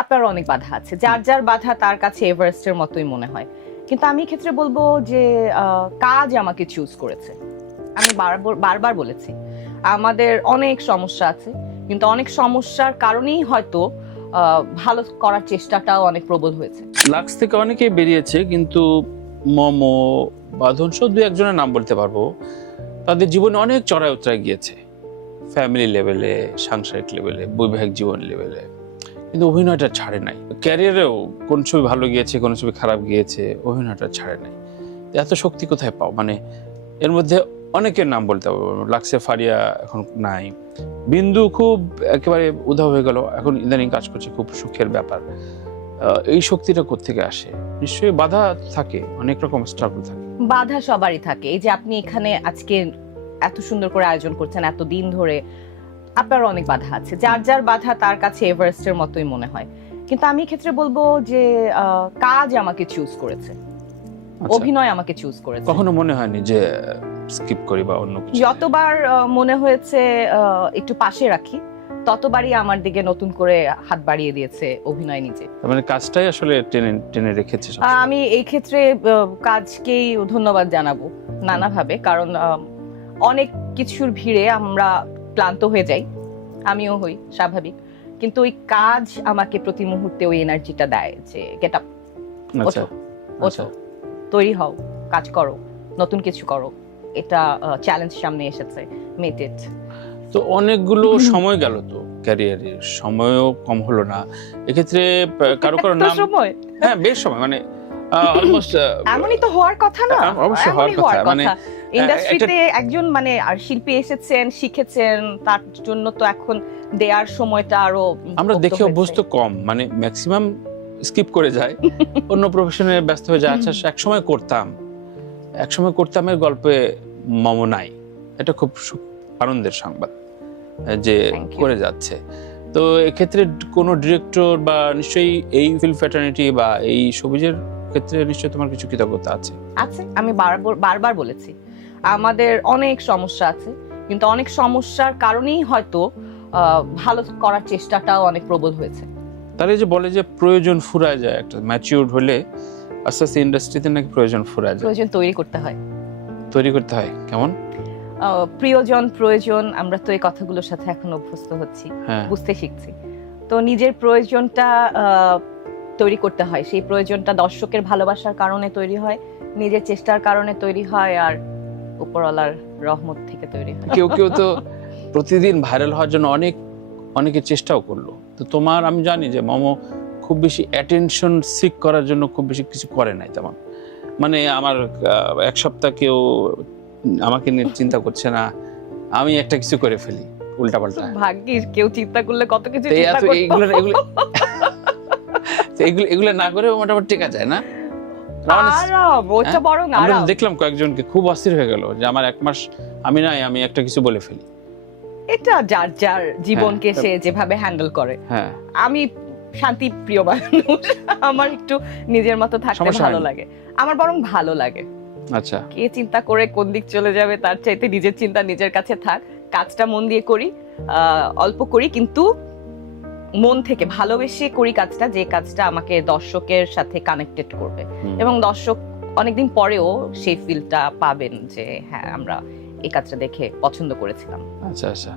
আপনার অনেক বাধা আছে, যার যার বাধা তার কাছে এভারেস্টের মতোই মনে হয়। কিন্তু আমি ক্ষেত্রে বলবো যে কাজ আমাকে চুজ করেছে। আমি বারবার বলেছি আমাদের অনেক সমস্যা আছে, কিন্তু অনেক সমস্যার কারণেই হয়তো ভালো করার চেষ্টাটাও অনেক প্রবল হয়েছে। লাক্স থেকে অনেকেই বেরিয়েছে, কিন্তু মমো বাঁধন সহ দু একজনের নাম বলতে পারবো। তাদের জীবনে অনেক চড়াই উতরাই গিয়েছে, ফ্যামিলি লেভেলে, সাংসারিক লেভেলে, বৈবাহিক জীবন লেভেলে, কিন্তু অভিনয়টা ছাড়ে নাই। ক্যারিয়ারেও কোন ছবি ভালো গিয়েছে, কোন ছবি খারাপ গিয়েছে, অভিনয়টা ছাড়ে নাই। এত শক্তি কোথায় পাও? মানে এর মধ্যে অনেকের নাম বলতে পারবো। লাক্সে ফারিয়া এখন নাই, বিন্দু খুব একেবারে উধাও হয়ে গেল, এখন ইদানিং কাজ করছে, খুব সুখের ব্যাপার। এই শক্তিটা কোত্থেকে আসে? নিশ্চয়ই বাধা থাকে, অনেক রকম স্ট্রাগল থাকে। বাধা সবারই থাকে। এই যে আপনি এখানে আজকে এত সুন্দর করে আয়োজন করছেন, এত দিন ধরে, আপনার অনেক বাধা আছে, যার যার বাধা তার কাছে এভারেস্টের মতোই মনে হয়। কিন্তু আমি ক্ষেত্রে বলবো যে কাজ আমাকে চুজ করেছে, অভিনয় আমাকে চুজ করেছে। কখনো মনে হয়নি যে স্কিপ করি বা অন্য কিছু? যতবার মনে হয়েছে একটু পাশে রাখি, ততবারই আমার দিকে নতুন করে হাত বাড়িয়ে দিয়েছে অভিনয় নিজে। মানে কাজটাই আসলে টেনে টেনে রেখেছে। আমি এই ক্ষেত্রে কাজকেই ধন্যবাদ জানাবো নানাভাবে, কারণ অনেক কিছুর ভিড়ে আমরা ক্লান্ত হয়ে যাই, আমিও হই, স্বাভাবিক। কিন্তু ওই কাজ আমাকে প্রতি মুহূর্তে ওই এনার্জিটা দেয় যে গেট আপ, আচ্ছা ওঠো, তৈরি হও, কাজ করো, নতুন কিছু করো। এটা চ্যালেঞ্জ সামনে এসেছে, মেট ইট। তো অনেকগুলো সময় গেল, তো ক্যারিয়ারে সময়ও কম হলো না এক্ষেত্রে। কারো কারো নাম, হ্যাঁ বেশ সময়, মানে অলমোস্ট এমনই তো হওয়ার কথা না? অবশ্যই হওয়ার কথা। মানে ইন্ডাস্ট্রিতে একজন মানে আর শিল্পী এসেছেন, শিখেছেন, তার জন্য তো এখন দেয়ার সময়টা আরো আমরা দেখে অভ্যস্ত কম, মানে ম্যাক্সিমাম স্কিপ করে যায়, অন্য প্রফেশনে ব্যস্ত হয়ে যায়। আচ্ছা, একসময় করতাম এর গল্পে মম নাই, এটা খুব আনন্দের সংবাদ যে করে যাচ্ছে। তো এক্ষেত্রে কোনো ডিরেক্টর বা নিশ্চয়ই এই ফিল্ম ফ্র্যাটার্নিটি বা এই সবুজের ক্ষেত্রে নিশ্চয়ই তোমার কিছু কৃতজ্ঞতা আছে। আমি বারবার বলেছি আমাদের অনেক সমস্যা আছে, কিন্তু অনেক সমস্যার কারণেই হয়তো ভালো করার চেষ্টাটাও অনেক প্রবল হয়েছে। তাহলে যে বলে যে প্রয়োজন ফুরায় যায়, একটা ম্যাচিউরড হলে আস্তে আস্তে ইন্ডাস্ট্রিতে নাকি প্রয়োজন ফুরায় যায়। প্রয়োজন তৈরি করতে হয়। কেমন? প্রয়োজন আমরা তো এই কথাগুলোর সাথে এখন অভ্যস্ত হচ্ছি, হ্যাঁ। বুঝতে শিখছি। তো নিজের প্রয়োজনটা তৈরি করতে হয়। সেই প্রয়োজনটা দর্শকের ভালোবাসার কারণে তৈরি হয়, নিজের চেষ্টার কারণে তৈরি হয়, আর উপরওয়ালার রহমত থেকে তৈরি হয়। কেউ কেউ তো প্রতিদিন ভাইরাল হওয়ার জন্য অনেকে চেষ্টাও করলো। তো তোমার, আমি জানি যে মমো খুব বেশি অ্যাটেনশন সিক করার জন্য খুব বেশি কিছু করে নাই তেমন। মানে আমার এক সপ্তাহ কেউ আমাকে নিয়ে চিন্তা করছে না, আমি একটা কিছু করে ফেলি উল্টাপাল্টা। ভাগ্যিস, কেউ চিন্তা করলে কত কিছু চিন্তা করতো। এগুলো না করে মোটামুটি টেকা যায় না? দেখলাম কয়েকজনকে খুব অস্থির হয়ে গেল যে আমার 1 মাস আমি একটা কিছু বলে ফেলি। এটা যার যার জীবনকে সে যেভাবে হ্যান্ডেল করে। হ্যাঁ, আমি শান্তি প্রিয় মানুষ, আমার একটু নিজের মতো থাকতে ভালো লাগে। আমার বরং ভালো লাগে। আচ্ছা, কে চিন্তা করে কোন দিক চলে যাবে তার চাইতে নিজের চিন্তা নিজের কাছে থাক, কাজটা মন দিয়ে করি, অল্প করি, কিন্তু মন থেকে ভালোবেসে করি কাজটা, যে কাজটা আমাকে দর্শকের সাথে কানেক্টেড করবে, এবং দর্শক অনেকদিন পরেও সেই ফিলটা পাবেন যে হ্যাঁ, আমরা এই কাজটা দেখে পছন্দ করেছিলাম। আচ্ছা।